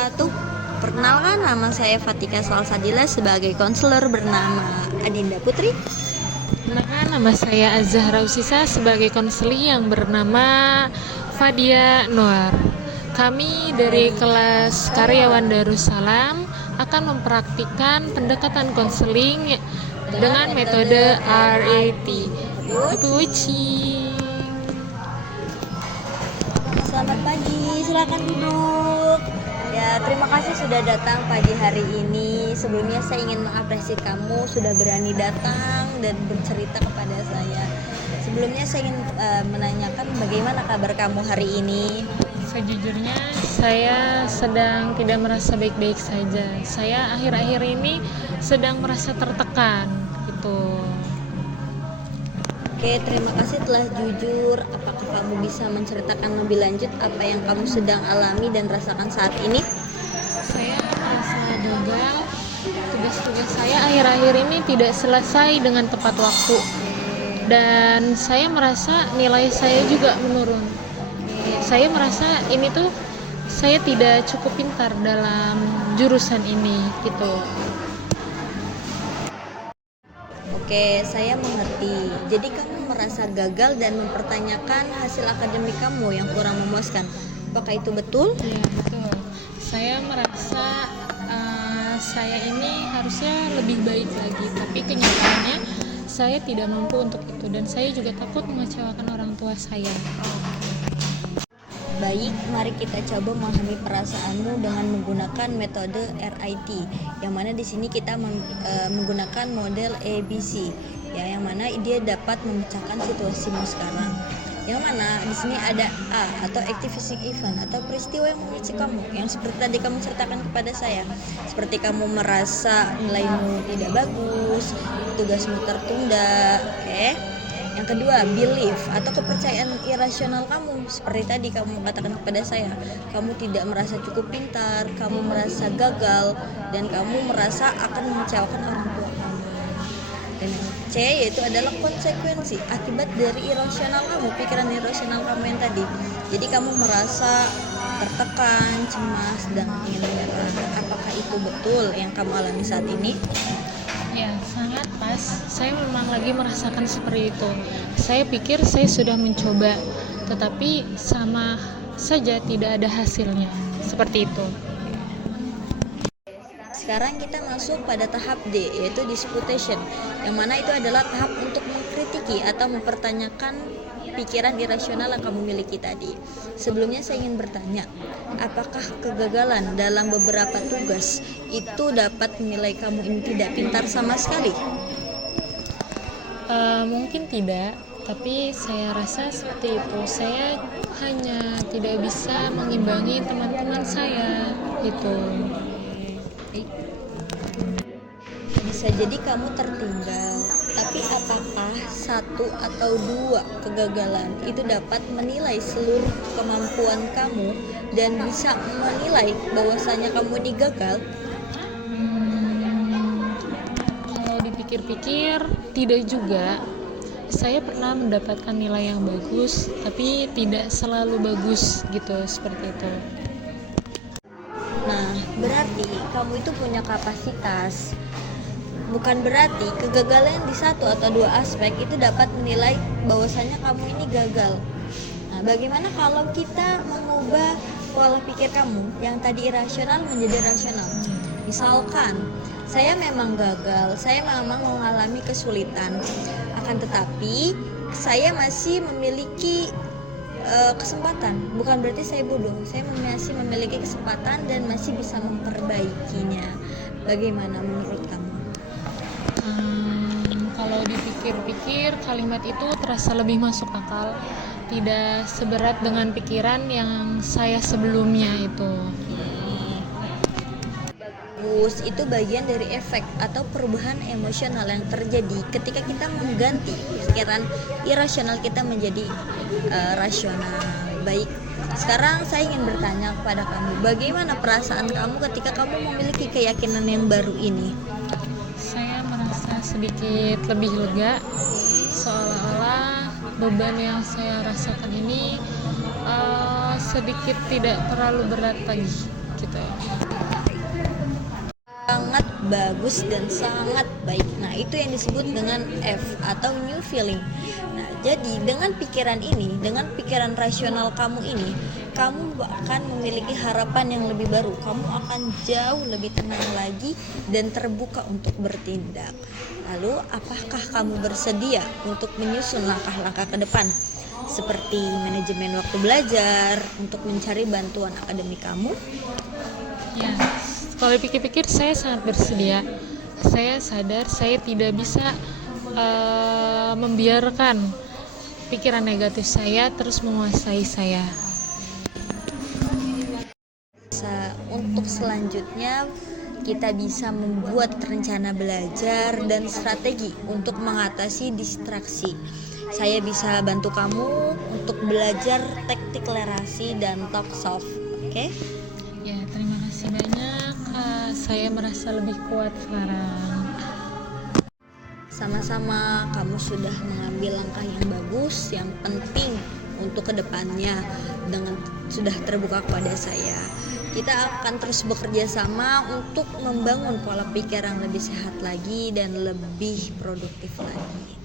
wabarakatuh. Perkenalkan, nama saya Fatika Salsabila sebagai konselor bernama Adinda Putri. Perkenalkan, nama saya Azahra Usisa sebagai konseling yang bernama Fadia Noar. Kami dari kelas Karyawan Darussalam akan mempraktikkan pendekatan konseling dengan metode RAT. Puji. Selamat pagi, silakan duduk. Ya, terima kasih sudah datang pagi hari ini. Sebelumnya saya ingin mengapresiasi kamu sudah berani datang dan bercerita kepada saya. Sebelumnya saya ingin menanyakan bagaimana kabar kamu hari ini? Sejujurnya saya sedang tidak merasa baik-baik saja. Saya akhir-akhir ini sedang merasa tertekan gitu. Oke, terima kasih telah jujur. Apakah kamu bisa menceritakan lebih lanjut apa yang kamu sedang alami dan rasakan saat ini? Saya merasa gagal. Tugas-tugas saya akhir-akhir ini tidak selesai dengan tepat waktu. Dan saya merasa nilai saya juga menurun. Saya merasa ini tuh saya tidak cukup pintar dalam jurusan ini gitu. Oke, saya mengerti. Jadi kamu merasa gagal dan mempertanyakan hasil akademik kamu yang kurang memuaskan. Apakah itu betul? Iya, betul. Saya merasa saya ini harusnya lebih baik lagi, tapi kenyataannya saya tidak mampu untuk itu dan saya juga takut mengecewakan orang tua saya. Baik, mari kita coba memahami perasaanmu dengan menggunakan metode RIT, yang mana di sini kita menggunakan model ABC, ya, yang mana dia dapat memecahkan situasimu sekarang. Yang mana di sini ada A atau activating event atau peristiwa yang memicu kamu, yang seperti tadi kamu ceritakan kepada saya, seperti kamu merasa nilaimu tidak bagus, tugasmu tertunda, oke. Yang kedua, belief atau kepercayaan irasional kamu. Seperti tadi kamu katakan kepada saya, kamu tidak merasa cukup pintar, kamu merasa gagal, dan kamu merasa akan mengecewakan orang tua kamu. Dan yang C yaitu adalah konsekuensi akibat dari irasional kamu, pikiran irasional kamu yang tadi. Jadi kamu merasa tertekan, cemas, dan ingin menyerah. Apakah itu betul yang kamu alami saat ini? Ya, sangat pas. Saya memang lagi merasakan seperti itu. Saya pikir saya sudah mencoba, tetapi sama saja tidak ada hasilnya. Seperti itu. Sekarang kita masuk pada tahap D, yaitu disputation, yang mana itu adalah tahap untuk mengkritiki atau mempertanyakan pikiran irasional yang kamu miliki tadi. Sebelumnya saya ingin bertanya, apakah kegagalan dalam beberapa tugas itu dapat menilai kamu ini tidak pintar sama sekali? Mungkin tidak, tapi saya rasa seperti itu. Saya hanya tidak bisa mengimbangi teman-teman saya gitu. Bisa jadi kamu tertinggal, tapi apakah satu atau dua kegagalan itu dapat menilai seluruh kemampuan kamu dan bisa menilai bahwasanya kamu ini gagal? Kalau dipikir-pikir tidak juga. Saya pernah mendapatkan nilai yang bagus, tapi tidak selalu bagus gitu, seperti itu. Nah, berarti kamu itu punya kapasitas. Bukan berarti kegagalan di satu atau dua aspek itu dapat menilai bahwasanya kamu ini gagal. Nah, bagaimana kalau kita mengubah pola pikir kamu yang tadi irasional menjadi rasional? Misalkan, saya memang gagal, saya memang mengalami kesulitan, akan tetapi saya masih memiliki kesempatan. Bukan berarti saya bodoh, saya masih memiliki kesempatan dan masih bisa memperbaikinya. Bagaimana menurut kamu? Kalau dipikir-pikir kalimat itu terasa lebih masuk akal, tidak seberat dengan pikiran yang saya sebelumnya itu. Bagus, itu bagian dari efek atau perubahan emosional yang terjadi ketika kita mengganti pikiran irasional kita menjadi rasional. Baik, sekarang saya ingin bertanya kepada kamu, bagaimana perasaan kamu ketika kamu memiliki keyakinan yang baru ini? Saya merasa sedikit lebih lega, seolah-olah beban yang saya rasakan ini sedikit tidak terlalu berat lagi gitu. bagus dan sangat baik. Nah, itu yang disebut dengan F atau new feeling. Nah, jadi dengan pikiran ini, dengan pikiran rasional kamu ini, kamu akan memiliki harapan yang lebih baru. Kamu akan jauh lebih tenang lagi dan terbuka untuk bertindak. Lalu, apakah kamu bersedia untuk menyusun langkah-langkah ke depan? Seperti manajemen waktu belajar, untuk mencari bantuan akademik kamu? Ya, kalau dipikir-pikir saya sangat bersedia. Saya sadar saya tidak bisa membiarkan pikiran negatif saya terus menguasai saya. Untuk selanjutnya kita bisa membuat rencana belajar dan strategi untuk mengatasi distraksi. Saya bisa bantu kamu untuk belajar teknik literasi dan talk soft. Oke? Ya, terima kasih banyak. Saya merasa lebih kuat sekarang. Sama-sama, kamu sudah mengambil langkah yang bagus, yang penting untuk kedepannya dengan sudah terbuka kepada saya. Kita akan terus bekerja sama untuk membangun pola pikir yang lebih sehat lagi dan lebih produktif lagi.